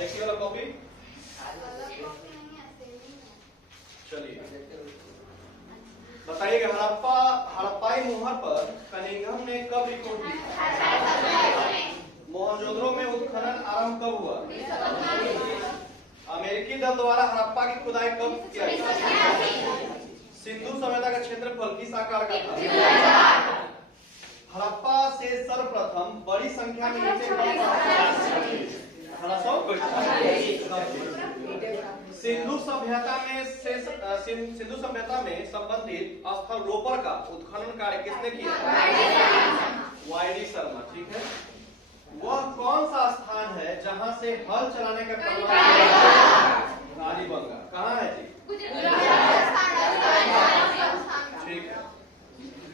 देखिए वाला कॉपी। चलिए बताइएगा, हड़प्पाई मुहर पर कनिंघम ने कब रिपोर्ट लिखा? मोहनजोदड़ो में उत्खनन आरंभ कब हुआ? अमेरिकी दल द्वारा हड़प्पा की खुदाई कब किया गया? सिंधु सभ्यता का क्षेत्रफल किस आकार का था? हड़प्पा से सर्वप्रथम बड़ी संख्या में सिंधु सभ्यता में संबंधित स्थल रोपर का उत्खनन कार्य किसने किया? वाईडी शर्मा। ठीक है, वह कौन सा स्थान है जहां से हल चलाने का कालीबंगा कहाँ है जी? ठीक है।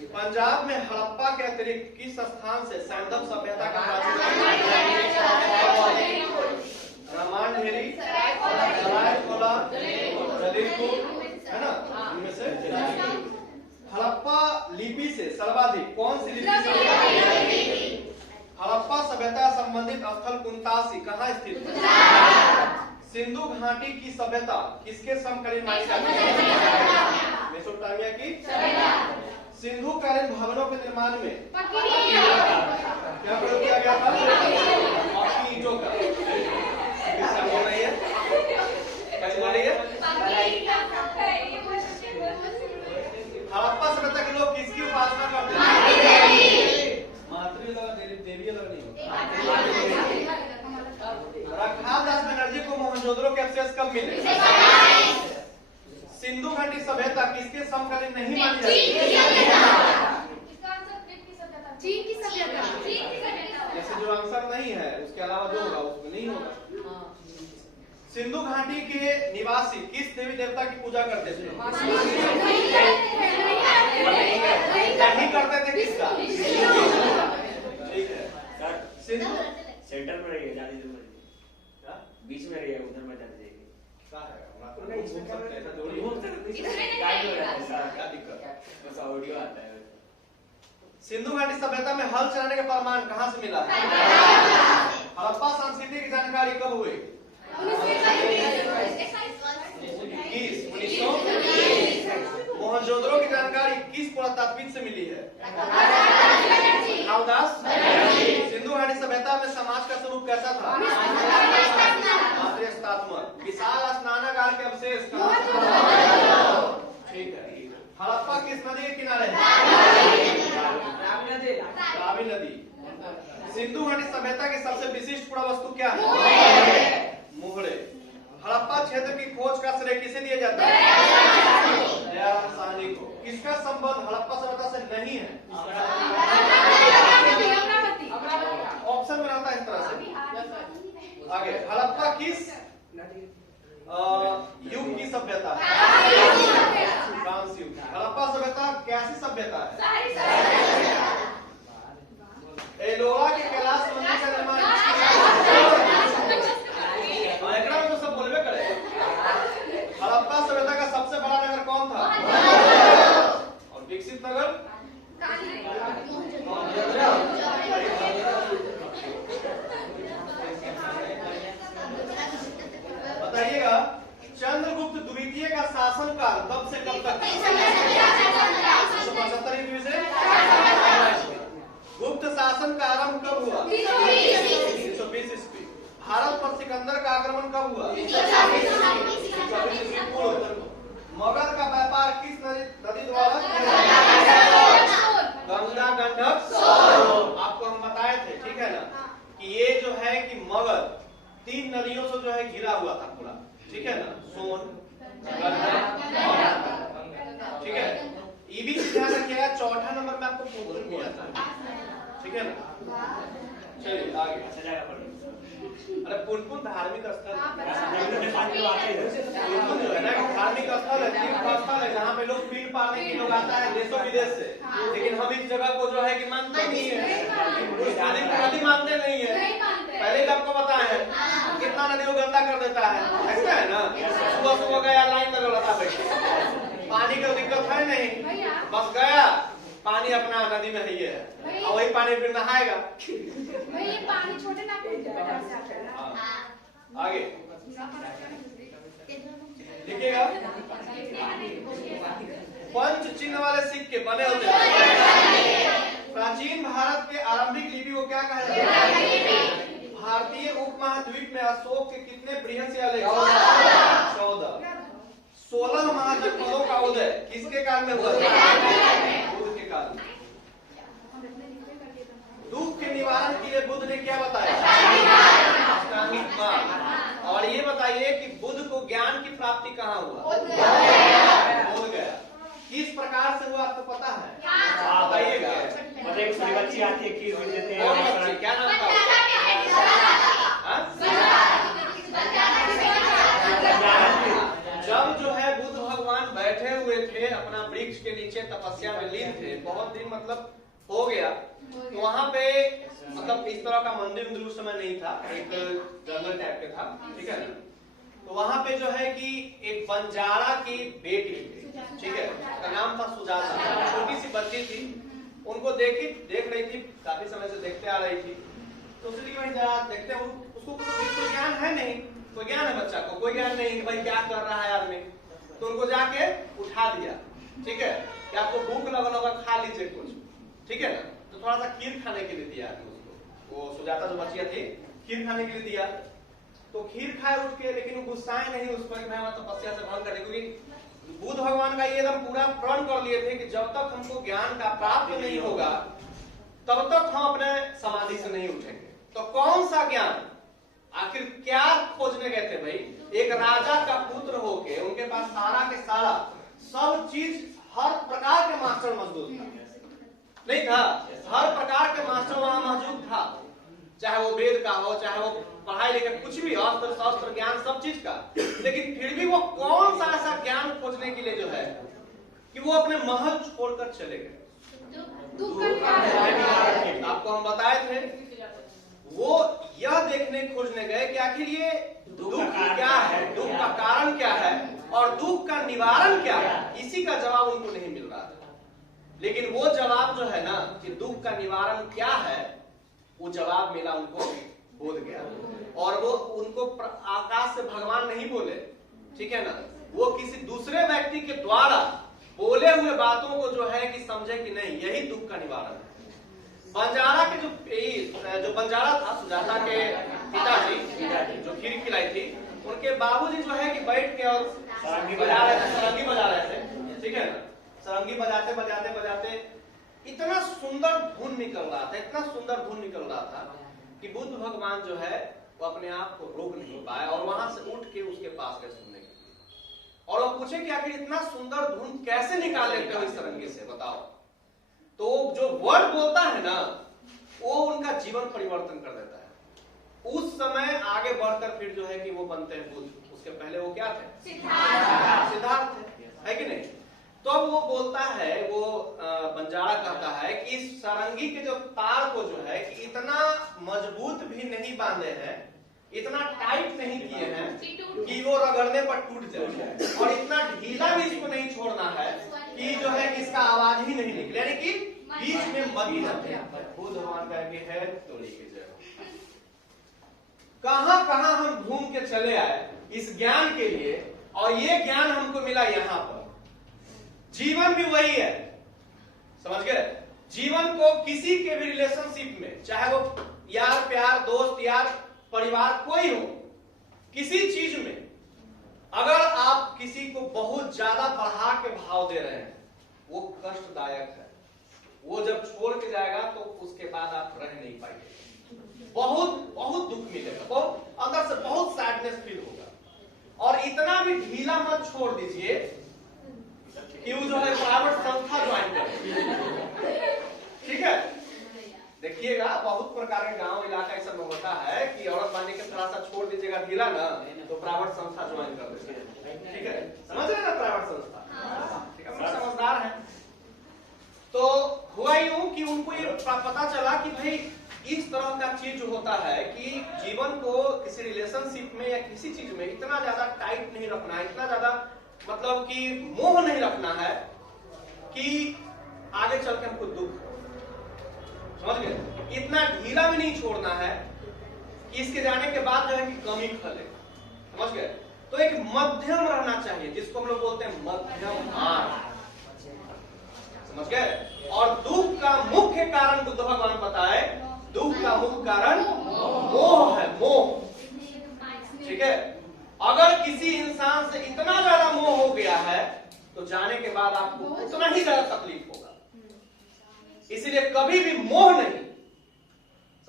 पंजाब में हड़प्पा के अतिरिक्त किस स्थान से सैंडल सभ्यता का रामांढेरी, सरायकोला, जलीलपुर है ना, इनमें से हड़प्पा लिपि से सर्वाधिक कौन सी लिपि? हड़प्पा सभ्यता संबंधित स्थल कुंतासी कहाँ स्थित है? सिंधु घाटी की सभ्यता किसके समकालीन मानी जाती है? मेसोपोटामिया की। सिंधुकालीन भवनों के निर्माण में क्या प्रयोग किया गया था? पक्की ईंटों का। किसका बोल रही है? कैसे बोल रही है? हड़प्पा सभ्यता के लोग किसकी उपासना करते हैं? मातृ लगा, देवी लगा नहीं। रखालदास बनर्जी को मोहनजोदड़ो के अवशेष कब मिले? सिंधु घाटी सभ्यता किसके समकालीन नहीं मानी जाती? चीन की सभ्यता। जैसे जो आंसर नहीं है उसके अलावा जो होगा उसमें नहीं होगा। सिंधु घाटी के निवासी किस देवी देवता की पूजा करते थे? नहीं करते थे किसका? ठीक है, सिंधु सेंटर में रहिए, ज्यादा दूर बीच में रहिए, उधर मत जाइए। क्या है? ऑडियो आता है। सिंधु घाटी सभ्यता में हल चलाने का प्रमाण कहाँ से मिला है? हड़प्पा संस्कृति की जानकारी कब हुई? 1920। मोहनजोदड़ो की जानकारी किस पुरातात्विक से मिली है? रखालदास। सिंधु घाटी सभ्यता में समाज का स्वरूप कैसा था? विशाल स्नानागार के अवशेष ठीक है। हड़प्पा किस नदी के किनारे है? रावी नदी। सिंधु घाटी सभ्यता की सबसे विशिष्ट पुरावस्तु क्या है? मुहरे। हड़प्पा क्षेत्र की खोज का श्रेय किसे दिया जाता है? दयाराम साहनी को। किसका संबंध हड़प्पा सभ्यता से नहीं है? ऑप्शन में रहता है इस तरह से। आगे, हड़प्पा किस युग की सभ्यता है? ब्रांस युग। हड़प्पा सभ्यता कैसी सभ्यता है? एलोरा के कैलाश मंदिर का निर्माण एकरा में तो सब बोलबे करे। हड़प्पा सभ्यता का सबसे बड़ा नगर कौन था? और विकसित नगर? बताइएगा, चंद्रगुप्त द्वितीय का शासनकाल कब से कब तक? 375 ईस्वी से। गुप्त शासन का आरंभ कब हुआ? 320 ईस्वी। भारत पर सिकंदर का आक्रमण कब हुआ? 324 ईस्वी पूर्व। मगध का व्यापार किस नदी द्वारा? गंगा, गंडक, आपको हम बताए थे, ठीक है ना, कि ये जो है कि मगध 3 नदियों से जो है घिरा हुआ था पूरा, ठीक है ना, सोन, ठीक है। ये भी ध्यान रखिएगा, चौथा नंबर में आपको क्वेश्चन दिया था, ठीक है ना। चलिए आगे। अरे पुनपुन धार्मिक स्थल जो है ना, धार्मिक स्थल है, तीर्थ स्थल है, जहाँ पे लोग पीर पाने के लोग आता है देशों विदेश से। लेकिन हम इस जगह को जो है कि मानते नहीं है, नदी मानते नहीं है। पहले भी आपको बताया है कितना नदी को गंदा कर देता है, ऐसा है ना। सुबह सुबह गया लाइन लगा रहता है, पानी का दिक्कत है नहीं, बस गया पानी अपना नदी में ही है और वही पानी फिर नहाएगा। पानी छोटे ना आगे लिखिएगा। पंच चिन्ह वाले सिक्के बने होते हैं। प्राचीन भारत के आरंभिक लिपि को क्या कहा जाता है? भारतीय उपमहाद्वीप में अशोक के कितने बृहद शिलालेख? 14। 16 महाद्वीपों का उदय किसके काल में हुआ? बुद्ध के काल में। दुख के निवारण के लिए बुद्ध ने क्या बताया? अष्टांगिक मार्ग। और ये बताइए कि बुद्ध को ज्ञान की प्राप्ति कहाँ हुआ? बोध गया। किस प्रकार से हुआ आपको पता है? बताइएगा। एक बच्ची आती है खीर भी देते हैं। क्या नाम था? जब जो है बुद्ध भगवान बैठे हुए थे अपना वृक्ष के नीचे तपस्या में लीन थे, बहुत दिन मतलब हो गया, तो वहां पे मतलब इस तरह का मंदिर उस समय नहीं था, एक जंगल टाइप का था, ठीक है ना। तो वहां पे जो है कि एक बंजारा की बेटी थी, ठीक है, उसका नाम था सुजाता। छोटी सी बच्ची थी, उनको देख रही थी, काफी समय से देखते आ रही थी। तो उसने कहा जरा देखते हैं, उसको कोई ज्ञान है नहीं, कोई ज्ञान है बच्चा को, कोई ज्ञान नहीं कि भाई क्या कर रहा है आदमी। तो उनको जाके उठा दिया, ठीक है, कि आपको भूख लगल होगा, खा लीजिए कुछ, ठीक है ना। तो थोड़ा सा खीर खाने के लिए दिया उसको, वो सुजाता जो बच्चियां थी खीर खाने के लिए दिया। तो खीर खाए उठ के, लेकिन वो गुस्साए नहीं उस पर, मैं तपस्या से भंग करे, क्योंकि बुद्ध भगवान का ये एकदम पूरा प्रण कर लिए थे कि जब तक हमको ज्ञान का प्राप्त नहीं होगा तब तक हम अपने समाधि से नहीं उठेंगे। तो कौन सा ज्ञान, आखिर क्या खोजने गए थे भाई? एक राजा का पुत्र होके उनके पास सारा के सारा सब चीज, हर प्रकार के मास्टर मौजूद था, नहीं था? हर प्रकार के मास्टर वहां मौजूद था, चाहे वो वेद का हो, चाहे वो पढ़ाई लिखाई, कुछ भी, अस्त्र शस्त्र ज्ञान सब चीज का। लेकिन फिर भी वो कौन सा ऐसा ज्ञान खोजने के लिए जो है कि वो अपने महल छोड़कर चले गए? आपको हम बताए थे, वो यह देखने खोजने गए कि आखिर ये दुख क्या है, दुख का कारण क्या है और दुख का निवारण क्या है। इसी का जवाब उनको नहीं मिल रहा था। लेकिन वो जवाब जो है ना कि दुख का निवारण क्या है, वो जवाब मिला उनको बोध गया। और वो उनको आकाश से भगवान नहीं बोले, ठीक है ना, वो किसी दूसरे व्यक्ति के द्वारा बोले हुए बातों को जो है कि समझे कि नहीं यही दुख का निवारण है। बंजारा के जो बंजारा था, सुजाता के पिताजी जो खीर खिलाई थी, उनके बाबूजी जो है कि बैठ के और सरंगी बजा रहे थे, ठीक है ना। सरंगी बजाते बजाते बजाते इतना सुंदर धुन निकल रहा था, इतना सुंदर धुन निकल रहा था कि बुद्ध भगवान जो है वो अपने आप को रोक नहीं पाए और वहां से उठ के उसके पास गए सुनने के लिए। और वो पूछे कि आखिर इतना सुंदर धुन कैसे निकाल लेते हो इस सरंगी से, बताओ। तो जो वर्ड बोलता है ना, वो उनका जीवन परिवर्तन कर देता है। उस समय आगे बढ़कर फिर जो है कि वो बनते हैं बुद्ध। उसके पहले वो क्या थे? सिद्धार्थ थे, है कि नहीं। तो अब वो बोलता है, वो बंजारा कहता है कि इस सारंगी के जो तार को जो है कि इतना मजबूत भी नहीं बांधे हैं, इतना टाइट नहीं किए हैं कि वो रगड़ने पर टूट जाए, और इतना ढीला भी इसको नहीं छोड़ना है कि जो है कि इसका आवाज ही नहीं निकले, यानी कि बीच में मत ही जाते। बुद्ध भगवान कहेंगे है तो लेके जाओ। कहां कहां हम घूम के चले आए इस ज्ञान के लिए, और ये ज्ञान हमको मिला यहाँ पर। जीवन भी वही है, समझ गए। जीवन को किसी के भी रिलेशनशिप में, चाहे वो यार प्यार, दोस्त यार, परिवार, कोई हो, किसी चीज में अगर आप किसी को बहुत ज्यादा बढ़ा के भाव दे रहे हैं, वो कष्टदायक है। वो जब छोड़ के जाएगा तो उसके बाद आप रह नहीं पाएंगे, बहुत बहुत दुख मिलेगा, बहुत अंदर से बहुत सैडनेस फील होगा। और इतना भी ढीला मत छोड़ दीजिए कि वो जो है प्राइवेट संस्था ज्वाइन करे, ठीक है। देखिएगा बहुत प्रकार के गांव इलाका ऐसा होता है कि औरत पानी के थोड़ा सा छोड़ दीजिएगा ढीला ना, तो प्राइवेट संस्था ज्वाइन कर देते हैं, ठीक है, समझ रहे ना, प्राइवेट संस्था, ठीक है, समझदार है। तो हुआ यूं कि उनको ये पता चला कि भाई इस तरह का चीज होता है कि जीवन को किसी रिलेशनशिप में या किसी चीज में इतना ज्यादा टाइट नहीं रखना है, इतना ज्यादा मतलब कि मोह नहीं रखना है कि आगे चल के हमको दुख, समझ गए। इतना ढीला भी नहीं छोड़ना है कि इसके जाने के बाद जो है कि कमी खले, समझ गए? तो एक मध्यम रहना चाहिए, जिसको हम लोग बोलते हैं मध्यम मार्ग, समझ गए? और दुख का मुख्य कारण बुद्ध भगवान बताए, दुख का मुख्य कारण मोह है, मोह। ठीक है, अगर किसी इंसान से इतना ज्यादा मोह हो गया है तो जाने के बाद आपको उतना ही ज्यादा तकलीफ होगा। इसीलिए कभी भी मोह नहीं,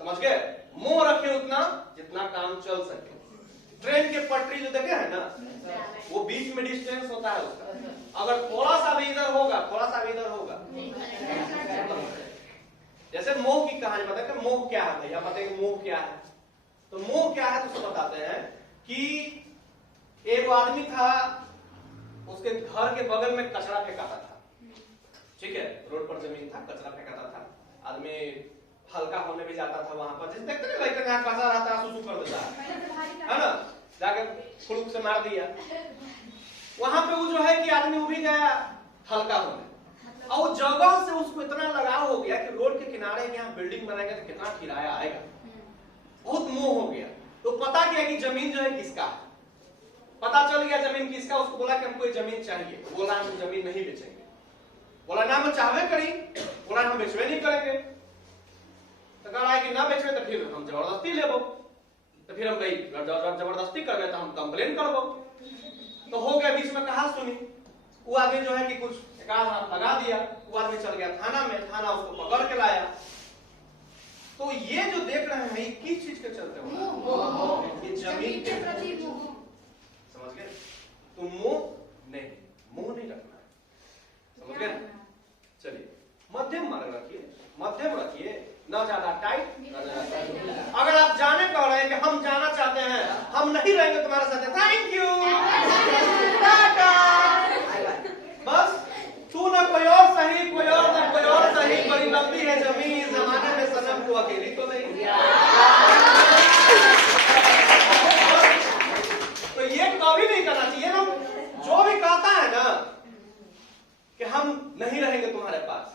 समझ गए? मोह रखे उतना जितना काम चल सके। ट्रेन के पटरी जो देखे है ना, वो बीच में डिस्टेंस होता है उसका, अगर थोड़ा सा भी इधर होगा, थोड़ा सा भी इधर होगा। जैसे मोह की कहानी बताते हैं, मोह क्या है भैया, बताइए मोह क्या है? तो मोह क्या है तो बताते हैं कि एक आदमी था, उसके घर के बगल में कचरा फेंकाता था, ठीक है, रोड पर जमीन था, कचरा फेंकाता था, आदमी हल्का होने भी जाता था वहां पर, जैसे देखते ना लड़के यहाँ कचरा रहता है, सुसु कर देता है ना, जाके फुड़ुक से मार दिया। वहां पे वो जो है कि आदमी उभी गया हल्का होने, और जगह से उसको इतना लगाव हो गया कि रोड के किनारे यहाँ बिल्डिंग बनाएगा तो कितना किराया आएगा, बहुत मोह हो गया। तो पता क्या कि जमीन जो है किसका, पता चल गया जमीन किसका, उसको बोला कि हमको ये जमीन चाहिए, बोला हम जमीन नहीं बेचेंगे, बोला ना हम चाहवे करी, बोला हम बेचवे नहीं करेंगे। तो कहा है कि ना बेचवे तो फिर हम जबरदस्ती लेबो, तो फिर हम जबरदस्ती करबे तो हम कंप्लेन करबो। तो हो गया, बीच में कहा सुनी, वो आदमी जो है कि कुछ एक आध हाथ लगा दिया, वो आदमी चल गया थाना में, थाना उसको पकड़ के लाया। तो ये जो देख रहे हैं ये किस चीज के चलते हो, ये जमीन के प्रति, समझ गए? तो मोह नहीं रखना है, समझ गए? चलिए मध्यम मार्ग रखिए, मध्यम रखिए, ना ज्यादा टाइट ना ज्यादा टाइट। अगर आप जाने कह रहे हैं कि हम जाना चाहते हैं, हम नहीं रहेंगे तुम्हारे साथ, थैंक यू, टाटा, बस तू ना कोई और सही, कोई और ना कोई और सही, बड़ी लंबी है जमीन, इस जमाने में सनम को अकेली तो नहीं। तो ये कभी नहीं करना चाहिए ना, जो भी कहता है ना कि हम नहीं रहेंगे तुम्हारे पास,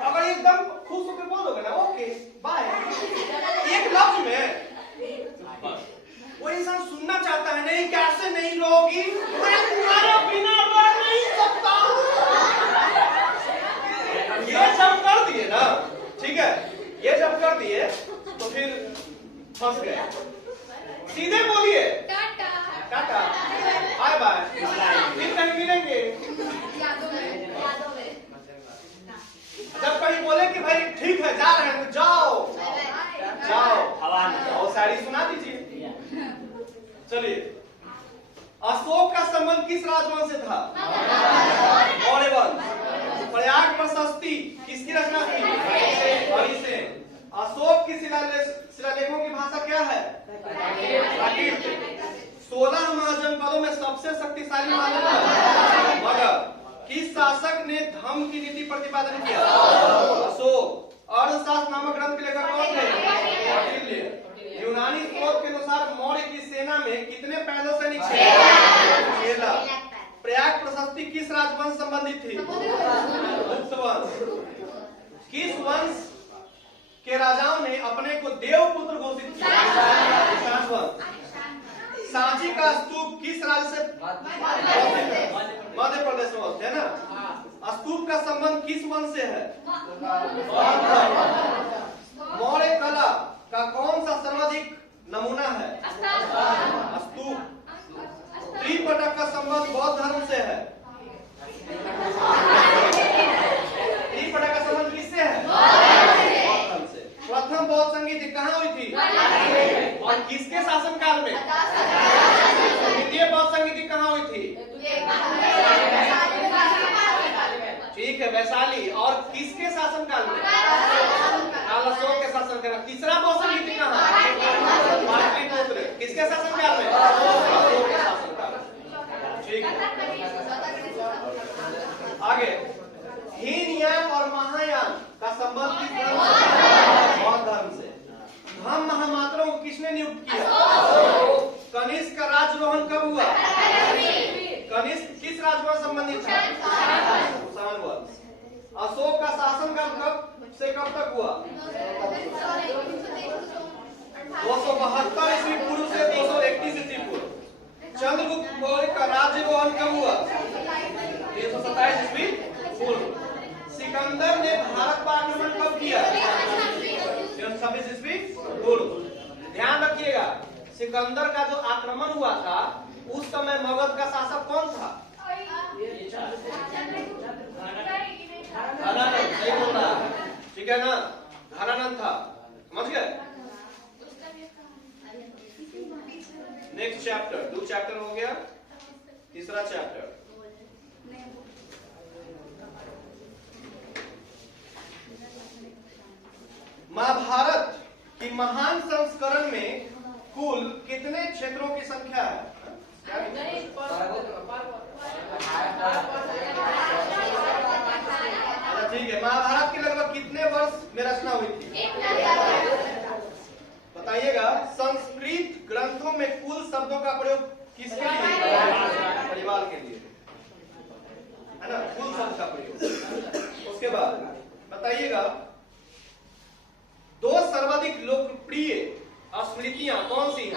अगर एकदम खुश होकर बोलोगे ना ओके बाय, एक लफ्ज में, वो इंसान सुनना चाहता है, नहीं कैसे नहीं रहोगी, मैं तुम्हारे बिना रह नहीं सकता। ये जब कर दिए ना, ठीक है, ये जब कर दिए तो फिर फंस गए। सीधे बोलिए टाटा बाय बाय, फिर कहीं मिलेंगे। जब कहीं बोले कि भाई ठीक है जा रहे हैं तो जाओ जाओ, और शायरी सुना दीजिए। चलिए, अशोक का संबंध किस राजवंश से था? मौर्य वंश। प्रयाग प्रशस्ति किसकी रचना थी? हरिसेन। अशोक की शिलालेखों की भाषा क्या है? प्राकृत। 16 महाजनपदों में सबसे शक्तिशाली माना मगध। किस शासक ने धम्म की नीति प्रतिपादन किया? अशोक। अर्थशास्त्र नामक ग्रंथ के लेखक कौन थे? कौटिल्य। यूनानी स्रोत के अनुसार मौर्य की सेना में कितने पैदल सैनिक थे? 16। प्रयाग प्रशस्ति किस राजवंश संबंधित थी? गुप्त वंश। किस वंश के राजाओं ने अपने को देवपुत्र घोषित किया? ईशान वंश। सांची का स्तूप किस राज्य से? मध्य प्रदेश में होते है ना। स्तूप का संबंध किस वंश से है? मौर्य कला का कौन सा सर्वाधिक नमूना है? स्तूप। त्रिपटक का संबंध बौद्ध धर्म से है। त्रिपटक का संबंध किससे है? बौद्ध धर्म से। प्रथम बौद्ध संगीति कहाँ हुई थी? और किसके शासन काल में? द्वितीय बौद्ध संगीति कहाँ हुई थी? ठीक है, वैशाली। और किसके शासन काल में? अशोक के शासन काल में। तीसरा बौद्ध संगीति कहाँ? पाटलिपुत्र। किसके शासन काल में? अशोक के शासन काल में। ठीक है, आगे। हीनयान और महायान का संबंध किस धर्म से? बौद्ध धर्म से। धम्म महामात्रों को किसने नियुक्त किया? कनिष्क का राज्यरोहण कब हुआ? कनिष्क किस राजवंश संबंधित था? कुषाण वंश। अशोक का शासन काल कब से कब तक हुआ? 272 ईस्वी पूर्व से 231 ईस्वी पूर्व। चंद्रगुप्त मौर्य का राज्य ग्रहण कब हुआ? 327 ईस्वी पूर्व। सिकंदर ने भारत पर आक्रमण कब किया? 326 ईस्वी पूर्व। ध्यान रखिएगा, सिकंदर का जो आक्रमण हुआ था उस समय मगध का शासक कौन था? घनानंद। सही बोल रहा है, ठीक है ना? घनानंद था, समझ गए? नेक्स्ट चैप्टर, 2 चैप्टर हो गया, तीसरा चैप्टर। महाभारत की महान संस्करण में कुल कितने क्षेत्रों की संख्या है? ठीक है, महाभारत के लगभग कितने वर्ष में रचना हुई थी? बताइएगा। संस्कृत ग्रंथों में कुल शब्दों का प्रयोग किसके लिए? परिवार के लिए, है ना? कुल शब्द का प्रयोग। उसके बाद बताइएगा, 2 सर्वाधिक लोकप्रिय स्मृतियां कौन सी हैं?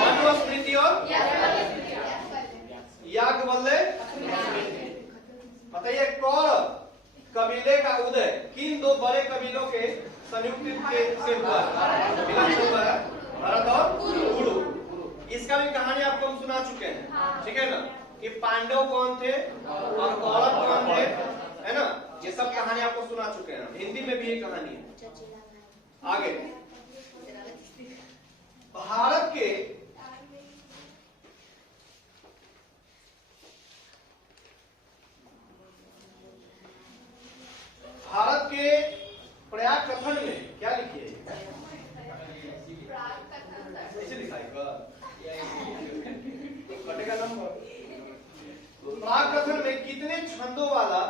मनुस्मृति और याज्ञवल्क्य। बताइए, कौरव कबीले का उदय किन 2 बड़े कबीलों के संयुक्त से हुआ? भरत और कुरु। इसका भी कहानी आपको हम सुना चुके हैं, ठीक है ना? कि पांडव कौन थे और कौरव कौन थे, है ना? ये सब कहानी आपको सुना चुके हैं। हिंदी में भी ये कहानी है। आगे, भारत के प्रयाग कथन में क्या लिखिए? ऐसे लिखा है, कटेगा नंबर। प्राग कथन में कितने छंदों वाला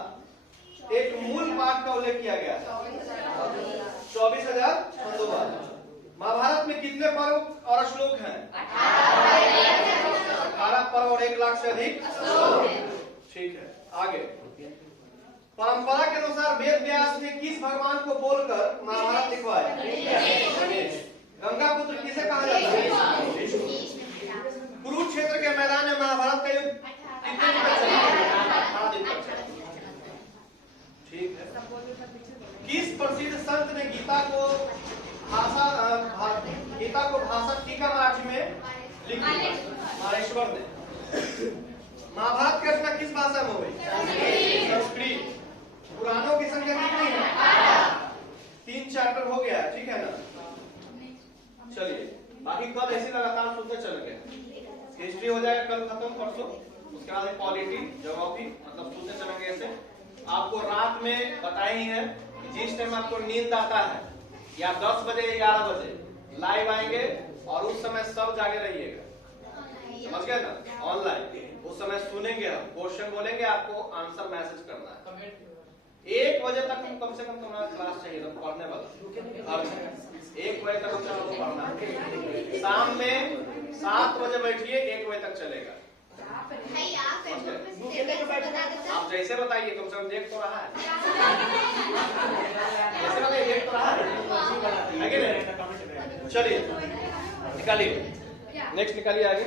एक मूल पाठ का उल्लेख किया गया? 24,000 छंदों वाला। महाभारत में कितने पर्व और श्लोक हैं? 18 पर्व और 1 लाख से अधिक श्लोक। ठीक है, आगे। परंपरा के अनुसार वेद व्यास ने किस भगवान को बोलकर महाभारत लिखवाया? गणेश। गंगा पुत्र किसे कहा जाता है? कुरुक्षेत्र के मैदान में महाभारत का युद्ध कितने दिन तक चला? 18 दिन तक चला। ठीक है। किस प्रसिद्ध संत ने गीता को भाषा टीका मराठी में लिखी? मारेश्वर ने। महाभारत की रचना किस भाषा में हुई? संस्कृत। पुराणों की संख्या कितनी है? 3 चैप्टर हो गया, ठीक है ना? चलिए, बाकी कल ऐसे लगातार सुनते चलेंगे। हिस्ट्री हो जाएगा कल खत्म, परसों। उसके बाद पॉलिटी, ज्योग्राफी, मतलब सुनते चलेंगे ऐसे। आपको रात में बताए ही है कि जिस टाइम आपको नींद आता है, या 10 बजे या 11 बजे लाइव आएंगे और उस समय सब जागे रहिएगा, समझ गए ना? ऑनलाइन उस समय सुनेंगे, हम क्वेश्चन बोलेंगे, आपको आंसर मैसेज करना है। 1 बजे तक कम से कम तुम्हारा क्लास चाहिए, तो पढ़ने वाला 1 बजे तक हमको पढ़ना है। शाम में 7 बजे बैठिए, 1 बजे तक चलेगा। आप जैसे बताइए, कम से कम देख तो रहा है, जैसे बताइए देख तो रहा है। चलिए निकालिए, नेक्स्ट निकालिए आगे।